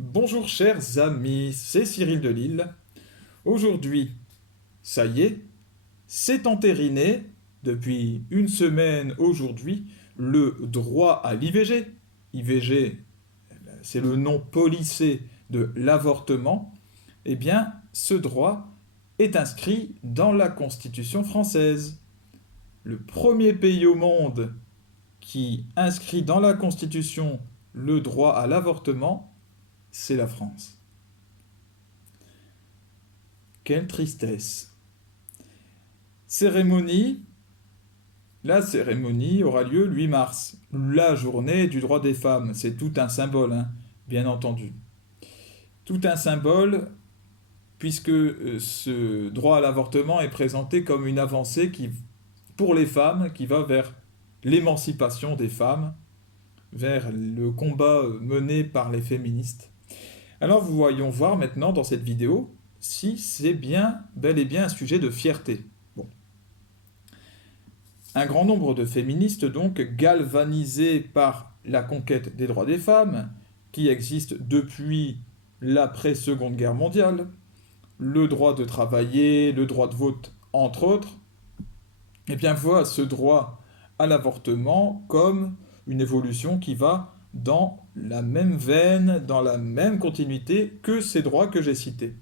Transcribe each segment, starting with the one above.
Bonjour chers amis, c'est Cyril de Lille. Aujourd'hui, ça y est, c'est entériné depuis une semaine aujourd'hui le droit à l'IVG. IVG, c'est le nom policé de l'avortement. Eh bien, ce droit est inscrit dans la Constitution française. Le premier pays au monde qui inscrit dans la Constitution le droit à l'avortement, c'est la France. Quelle tristesse. Cérémonie. La cérémonie aura lieu le 8 mars, la journée du droit des femmes. C'est tout un symbole, hein, bien entendu. Tout un symbole puisque ce droit à l'avortement est présenté comme une avancée pour les femmes qui va vers l'émancipation des femmes, vers le combat mené par les féministes. Alors voyons voir maintenant dans cette vidéo si c'est bien, bel et bien un sujet de fierté. Bon. Un grand nombre de féministes donc galvanisés par la conquête des droits des femmes, qui existe depuis l'après-Seconde Guerre mondiale, le droit de travailler, le droit de vote, entre autres, eh bien voient ce droit à l'avortement comme une évolution qui va dans la même veine, dans la même continuité que ces droits que j'ai cités.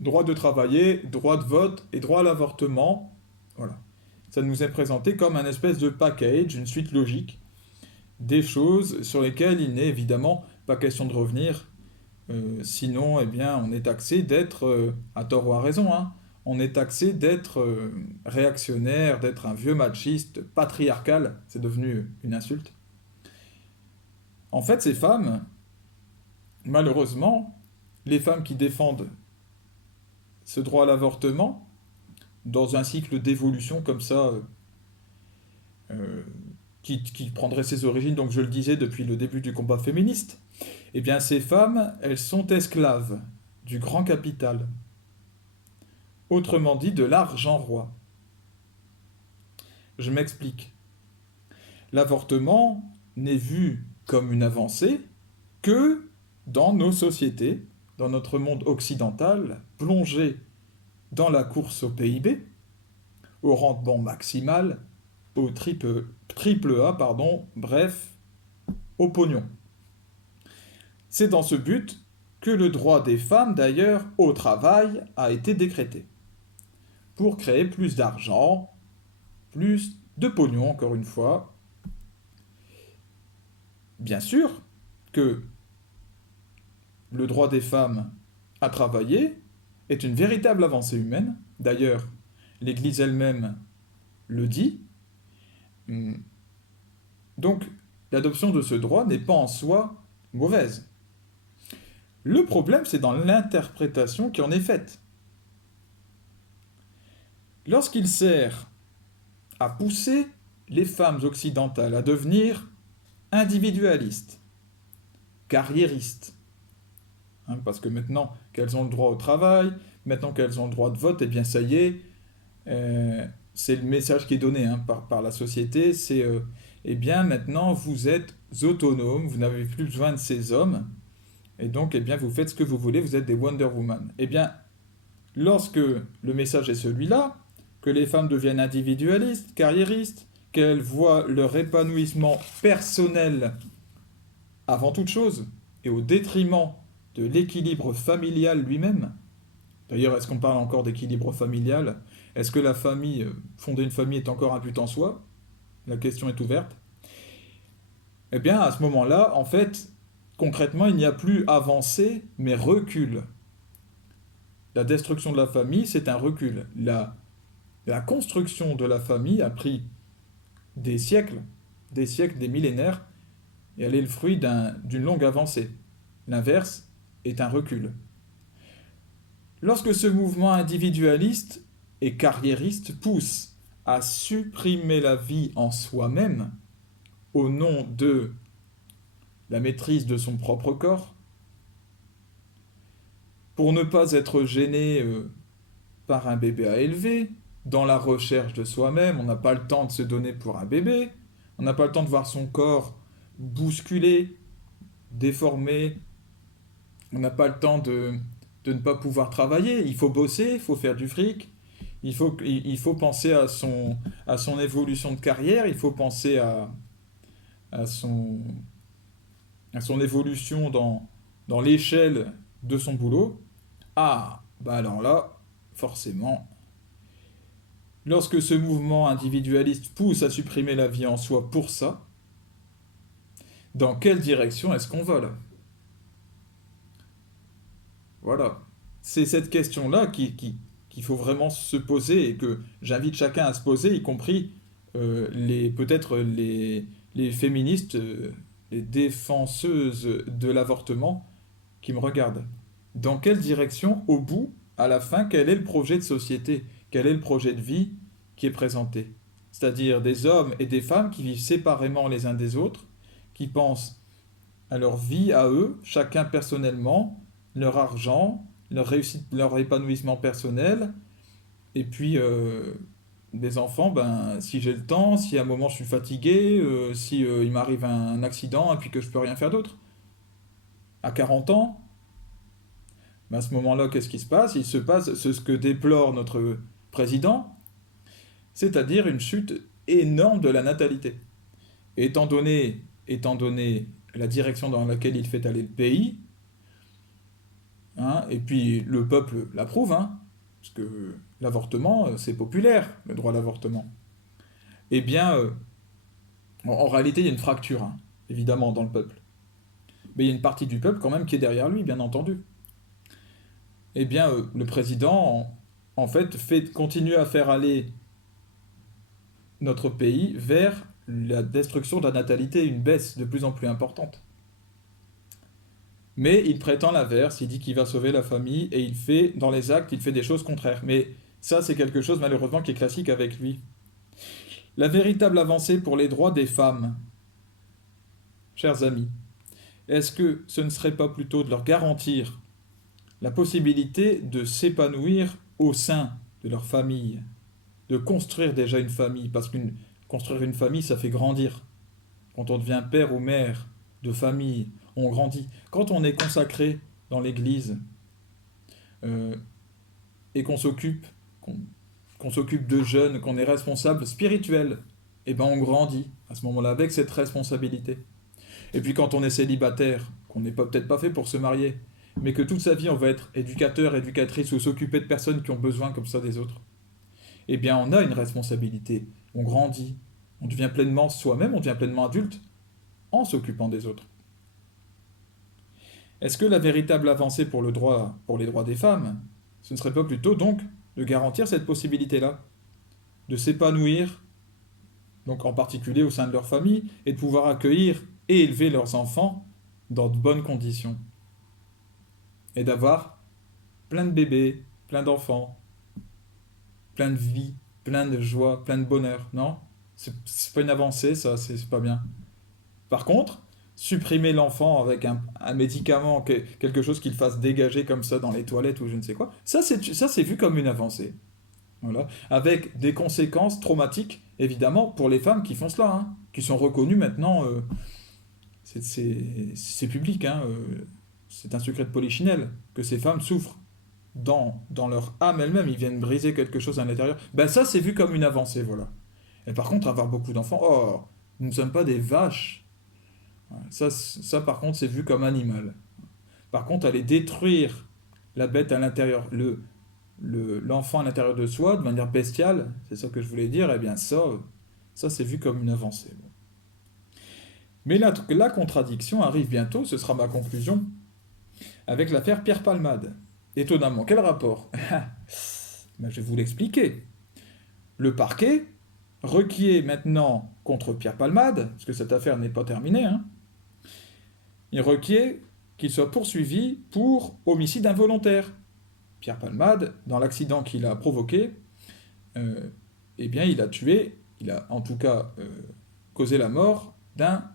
Droit de travailler, droit de vote et droit à l'avortement. Voilà. Ça nous est présenté comme un espèce de package, une suite logique des choses sur lesquelles il n'est évidemment pas question de revenir. Sinon, eh bien, on est taxé d'être, à tort ou à raison, hein, on est taxé d'être réactionnaire, d'être un vieux machiste, patriarcal, c'est devenu une insulte. En fait, ces femmes, malheureusement, les femmes qui défendent ce droit à l'avortement, dans un cycle d'évolution comme ça, euh, qui prendrait ses origines, donc je le disais, depuis le début du combat féministe, eh bien ces femmes, elles sont esclaves du grand capital, autrement dit de l'argent roi. Je m'explique. L'avortement n'est vu comme une avancée que dans nos sociétés, dans notre monde occidental, plongé dans la course au PIB, au rendement maximal, au triple A, pardon, bref, au pognon. C'est dans ce but que le droit des femmes, d'ailleurs, au travail a été décrété. Pour créer plus d'argent, plus de pognon, encore une fois. Bien sûr que le droit des femmes à travailler est une véritable avancée humaine. D'ailleurs, l'Église elle-même le dit. Donc, l'adoption de ce droit n'est pas en soi mauvaise. Le problème, c'est dans l'interprétation qui en est faite. Lorsqu'il sert à pousser les femmes occidentales à devenir individualistes, carriéristes, hein, parce que maintenant qu'elles ont le droit au travail, maintenant qu'elles ont le droit de vote, eh bien ça y est, c'est le message qui est donné, hein, par la société, c'est eh bien maintenant vous êtes autonomes, vous n'avez plus besoin de ces hommes, et donc eh bien vous faites ce que vous voulez, vous êtes des Wonder Woman. Eh bien, lorsque le message est celui-là, que les femmes deviennent individualistes, carriéristes, qu'elles voient leur épanouissement personnel avant toute chose, et au détriment de l'équilibre familial lui-même. D'ailleurs, est-ce qu'on parle encore d'équilibre familial? Est-ce que la famille, fonder une famille est encore un but en soi? La question est ouverte. Eh bien, à ce moment-là, en fait, concrètement, il n'y a plus avancée, mais recul. La destruction de la famille, c'est un recul. La construction de la famille a pris des siècles, des millénaires, et elle est le fruit d'une longue avancée. L'inverse est un recul. Lorsque ce mouvement individualiste et carriériste pousse à supprimer la vie en soi-même au nom de la maîtrise de son propre corps, pour ne pas être gêné par un bébé à élever, dans la recherche de soi-même, on n'a pas le temps de se donner pour un bébé, on n'a pas le temps de voir son corps bousculé, déformé, On n'a pas le temps de ne pas pouvoir travailler. Il faut bosser, il faut faire du fric. Il faut penser à son évolution de carrière. Il faut penser à son, à son évolution dans l'échelle de son boulot. Ah, bah alors là, forcément, lorsque ce mouvement individualiste pousse à supprimer la vie en soi pour ça, dans quelle direction est-ce qu'on va là? Voilà. C'est cette question-là qu'il faut vraiment se poser et que j'invite chacun à se poser, y compris peut-être les féministes, les défenseuses de l'avortement qui me regardent. Dans quelle direction, au bout, à la fin, quel est le projet de société? Quel est le projet de vie qui est présenté? C'est-à-dire des hommes et des femmes qui vivent séparément les uns des autres, qui pensent à leur vie, à eux, chacun personnellement, leur argent, leur réussite, leur épanouissement personnel, et puis des enfants, ben, si j'ai le temps, si à un moment je suis fatigué, si il m'arrive un accident et puis que je peux rien faire d'autre. À 40 ans, ben, à ce moment-là, qu'est-ce qui se passe? Il se passe ce que déplore notre président, c'est-à-dire une chute énorme de la natalité. Et étant donné la direction dans laquelle il fait aller le pays, hein, et puis le peuple l'approuve, hein, parce que l'avortement, c'est populaire, le droit à l'avortement. Eh bien, en réalité, il y a une fracture, hein, évidemment, dans le peuple. Mais il y a une partie du peuple quand même qui est derrière lui, bien entendu. Eh bien, le président, en fait, continue à faire aller notre pays vers la destruction de la natalité, une baisse de plus en plus importante. Mais il prétend l'inverse, il dit qu'il va sauver la famille et dans les actes, il fait des choses contraires. Mais ça, c'est quelque chose malheureusement qui est classique avec lui. La véritable avancée pour les droits des femmes, chers amis, est-ce que ce ne serait pas plutôt de leur garantir la possibilité de s'épanouir au sein de leur famille, de construire déjà une famille, parce que construire une famille, ça fait grandir. Quand on devient père ou mère de famille, on grandit. Quand on est consacré dans l'Église euh, et qu'on qu'on s'occupe de jeunes, qu'on est responsable spirituel, eh ben on grandit à ce moment-là avec cette responsabilité. Et puis quand on est célibataire, qu'on n'est peut-être pas fait pour se marier, mais que toute sa vie on va être éducateur, éducatrice ou s'occuper de personnes qui ont besoin comme ça des autres, eh bien on a une responsabilité. On grandit, on devient pleinement soi-même, on devient pleinement adulte en s'occupant des autres. Est-ce que la véritable avancée pour les droits des femmes, ce ne serait pas plutôt donc de garantir cette possibilité-là, de s'épanouir, donc en particulier au sein de leur famille, et de pouvoir accueillir et élever leurs enfants dans de bonnes conditions, et d'avoir plein de bébés, plein d'enfants, plein de vie, plein de joie, plein de bonheur, non? C'est pas une avancée, ça, c'est pas bien. Par contre, supprimer l'enfant avec un médicament, quelque chose qu'il fasse dégager comme ça dans les toilettes ou je ne sais quoi, ça c'est vu comme une avancée. Voilà. Avec des conséquences traumatiques, évidemment, pour les femmes qui font cela, hein, qui sont reconnues maintenant, c'est public, hein, c'est un secret de polichinelle, que ces femmes souffrent dans leur âme elle-même, ils viennent briser quelque chose à l'intérieur. Ben ça, c'est vu comme une avancée, voilà. Et par contre, avoir beaucoup d'enfants, oh, nous ne sommes pas des vaches. Ça, par contre, c'est vu comme animal. Par contre, aller détruire la bête à l'intérieur, l'enfant à l'intérieur de soi, de manière bestiale, c'est ça que je voulais dire, eh bien ça c'est vu comme une avancée. Bon. Mais la contradiction arrive bientôt, ce sera ma conclusion, avec l'affaire Pierre Palmade. Étonnamment, quel rapport? Ben, je vais vous l'expliquer. Le parquet requiert maintenant contre Pierre Palmade, parce que cette affaire n'est pas terminée, hein, il requiert qu'il soit poursuivi pour homicide involontaire. Pierre Palmade, dans l'accident qu'il a provoqué, euh, eh bien, il a en tout cas causé la mort d'un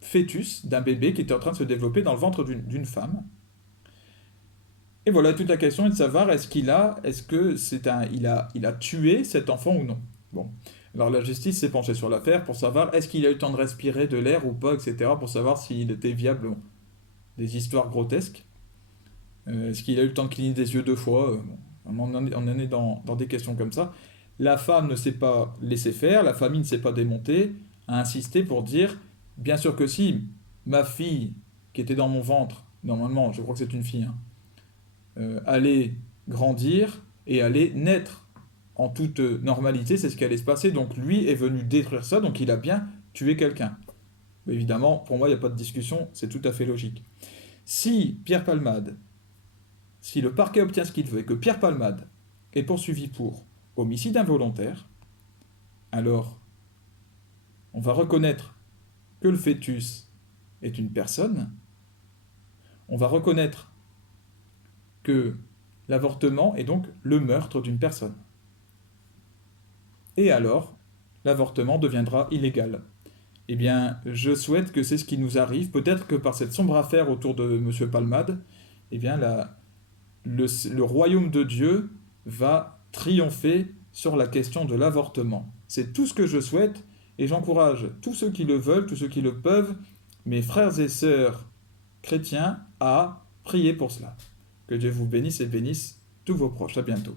fœtus, d'un bébé qui était en train de se développer dans le ventre d'une femme. Et voilà, toute la question est de savoir il a tué cet enfant ou non. Bon. Alors la justice s'est penchée sur l'affaire pour savoir est-ce qu'il a eu le temps de respirer de l'air ou pas, etc., pour savoir s'il était viable ou non. des histoires grotesques. Est-ce qu'il a eu le temps de cligner des yeux 2 fois? Bon, on en est dans des questions comme ça. La femme ne s'est pas laissée faire, la famille ne s'est pas démontée, a insisté pour dire, bien sûr que si, ma fille qui était dans mon ventre, normalement, je crois que c'est une fille, hein, allait grandir et allait naître en toute normalité, c'est ce qui allait se passer. Donc lui est venu détruire ça, donc il a bien tué quelqu'un. Mais évidemment, pour moi, il n'y a pas de discussion, c'est tout à fait logique. Si Pierre Palmade, si le parquet obtient ce qu'il veut et que Pierre Palmade est poursuivi pour homicide involontaire, alors on va reconnaître que le fœtus est une personne, on va reconnaître que l'avortement est donc le meurtre d'une personne. Et alors, l'avortement deviendra illégal. Eh bien, je souhaite que c'est ce qui nous arrive. Peut-être que par cette sombre affaire autour de M. Palmade, eh bien, le royaume de Dieu va triompher sur la question de l'avortement. C'est tout ce que je souhaite et j'encourage tous ceux qui le veulent, tous ceux qui le peuvent, mes frères et sœurs chrétiens, à prier pour cela. Que Dieu vous bénisse et bénisse tous vos proches. À bientôt.